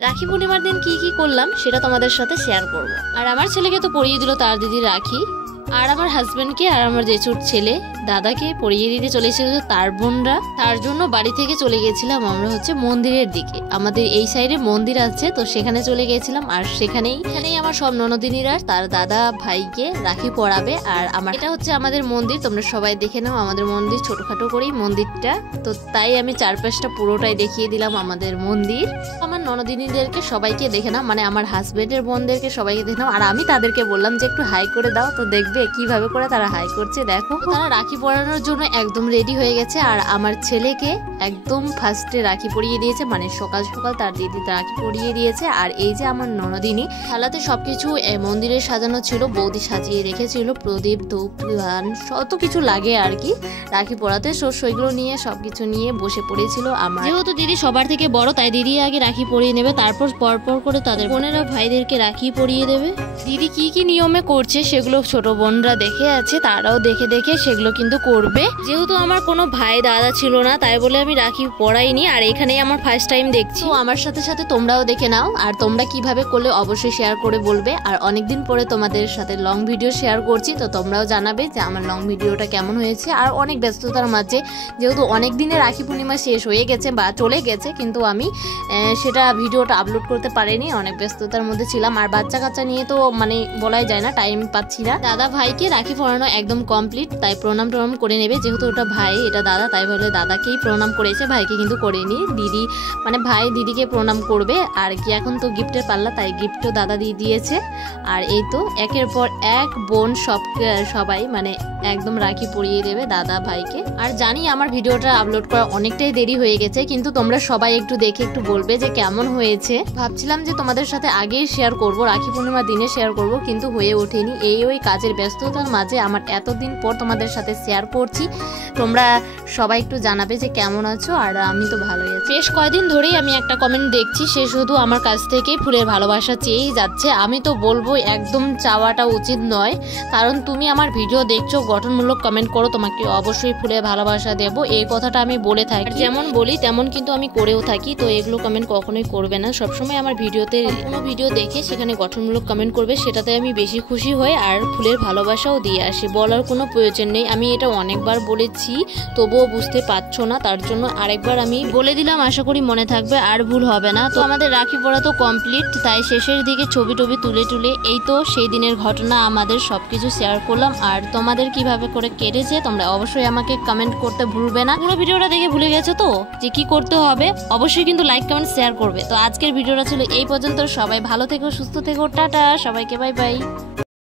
রাখি পূর্ণিমার দিন কি কি করলাম সেটা তোমাদের সাথে শেয়ার করব। আর আমার ছেলেকে তো পরিয়ে দিল তার দিদি রাখি, আর আমার হাজবেন্ডকে আর আমার জেঠুর ছেলে দাদাকে পরিয়ে দিতে চলে এসেছিল তার বোনরা। তার জন্য বাড়ি থেকে চলে গেছিলাম আমরা মন্দিরের দিকে। আমাদের এই সাইডে মন্দির আছে, তো সেখানে চলে গেছিলাম। আর সেখানেই আমার সব ননদিনীরা তার দাদা ভাইকে রাখি পরাবে। আর আমার এটা আমাদের মন্দির, তোমরা সবাই দেখে নাও। আমাদের মন্দির ছোটখাটো করেই মন্দিরটা, তো তাই আমি চারপাশটা পুরোটাই দেখিয়ে দিলাম আমাদের মন্দির। আমার ননদিনীদেরকে সবাইকে দেখে নাও, মানে আমার হাজবেন্ডের বোনদেরকে সবাইকে দেখে নাও। আর আমি তাদেরকে বললাম যে একটু হাই করে দাও, তো দেখবে কিভাবে করে তারা হাই করছে। দেখো, তারা রাখি পরানোর জন্য একদম রেডি হয়ে গেছে। আর আমার ছেলেকে একদম ফার্স্টে রাখি পরিয়ে দিয়েছে, মানে সকাল সকাল তার দিদি রাখি পরিয়ে দিয়েছে। আর এই যে আমার ননদিনী, থালাতে সবকিছু মন্দিরে সাজানো ছিল, বৌদি সাজিয়ে রেখেছিল, প্রদীপ ধূপ ধান কত কিছু লাগে আর কি রাখি পরাতে। সেগুলো নিয়ে সবকিছু নিয়ে বসে পড়েছিল। আমার যেহেতু দিদি সবার থেকে বড়, তাই দিদি আগে রাখি পরিয়ে নেবে, তারপর পরপর করে তাদের বোনেরা ভাইদেরকে রাখি পরিয়ে দেবে। দিদি কি কি নিয়মে করছে সেগুলো ছোট বোনরা দেখে আছে, তারাও দেখে দেখে সেগুলো কিন্তু করবে। যেহেতু আমার কোনো ভাই দাদা ছিল না, তাই বলে আমি রাখি পরাইনি। আর এখানেই আমার ফার্স্ট টাইম দেখছি, তো আমার সাথে সাথে তোমরাও দেখে নাও। আর তোমরা কিভাবে করলে অবশ্যই শেয়ার করে বলবে। আর অনেকদিন পরে তোমাদের সাথে লং ভিডিও শেয়ার করছি, তো তোমরাও জানাবে যে আমার লং ভিডিওটা কেমন হয়েছে। আর অনেক ব্যস্ততার মাঝে, যেহেতু অনেক দিনে রাখি পূর্ণিমা শেষ হয়ে গেছে বা চলে গেছে, কিন্তু আমি সেটা ভিডিওটা আপলোড করতে পারিনি, অনেক ব্যস্ততার মধ্যে ছিলাম। আর বাচ্চা কাচ্চা নিয়ে তো মানে বলাই যায় না, টাইম পাচ্ছি না। দাদা ভাইকে রাখি পরানো একদম কমপ্লিট, তাই প্রণাম টনাম করে নেবে। যেহেতু ওটা ভাই, এটা দাদা, তাই বলে দাদাকেই প্রণাম করেছে, ভাইকে কিন্তু করেনি। দিদি মানে ভাই দিদিকে প্রণাম করবে আর কি। এখন তো গিফটের পাল্লা, তাই গিফটও দাদা দিয়ে দিয়েছে। আর এই তো একের পর এক বোন সবাই মানে একদম রাখি পরিয়ে দেবে দাদা ভাইকে। আর জানি আমার ভিডিওটা আপলোড করা অনেকটাই দেরি হয়ে গেছে, কিন্তু তোমরা সবাই একটু দেখে একটু বলবে যে কেমন হয়েছে। ভাবছিলাম যে তোমাদের সাথে আগেই শেয়ার করব, রাখি পূর্ণিমার দিনে শেয়ার করব, কিন্তু হয়ে ওঠেনি। ওই কাজের ব্যস্ততার মাঝে আমার এতদিন পর তোমাদের সাথে শেয়ার করছি। তোমরা সবাই একটু জানাবে যে কেমন আছো। আর আমি তো ভালোই আছি। বেশ কয়দিন ধরেই আমি একটা কমেন্ট দেখছি, সে শুধু আমার কাছ থেকে ফুলের ভালোবাসা চেয়েই যাচ্ছে। আমি তো বলবো একদম চাওয়াটা উচিত নয়, কারণ তুমি আমার ভিডিও দেখছো, গঠনমূলক কমেন্ট করো, তোমাকে অবশ্যই ফুলের ভালোবাসা দেব, এই কথাটা আমি বলে থাকি। যেমন বলি তেমন কিন্তু আমি করেও থাকি। তো এগুলো কমেন্ট কখনোই করবে না, সবসময় আমার ভিডিওতে কোনো ভিডিও দেখে সেখানে গঠনমূলক কমেন্ট করবে, সেটাতে আমি বেশি খুশি হই। আর ফুলের ভালোবাসাও দিয়ে আসি, বলার কোনো প্রয়োজন নেই। আমি এটা অনেকবার বলেছি, তবুও বুঝতে পারছো না, তার জন্য আরেকবার আমি বলে দিলাম, আশা করি মনে থাকবে আর ভুল হবে না। তো আমাদের রাখি পরা তো কমপ্লিট, তাই শেষের দিকে ছবি টবি তুলে এই তো সেই দিনের ঘটনা আমাদের সবকিছু শেয়ার করলাম। আর তোমাদের কিভাবে করে কেটেছে তোমরা অবশ্যই আমাকে কমেন্ট করতে ভুলবে না। পুরো ভিডিওটা দেখে ভুলে গেছো তো যে কি করতে হবে, অবশ্যই কিন্তু লাইক কমেন্ট শেয়ার করবে। তো আজকের ভিডিওটা ছিল এই পর্যন্ত। সবাই ভালো থেকো, সুস্থ থেকো, টাটা সবাইকে, বাই বাই।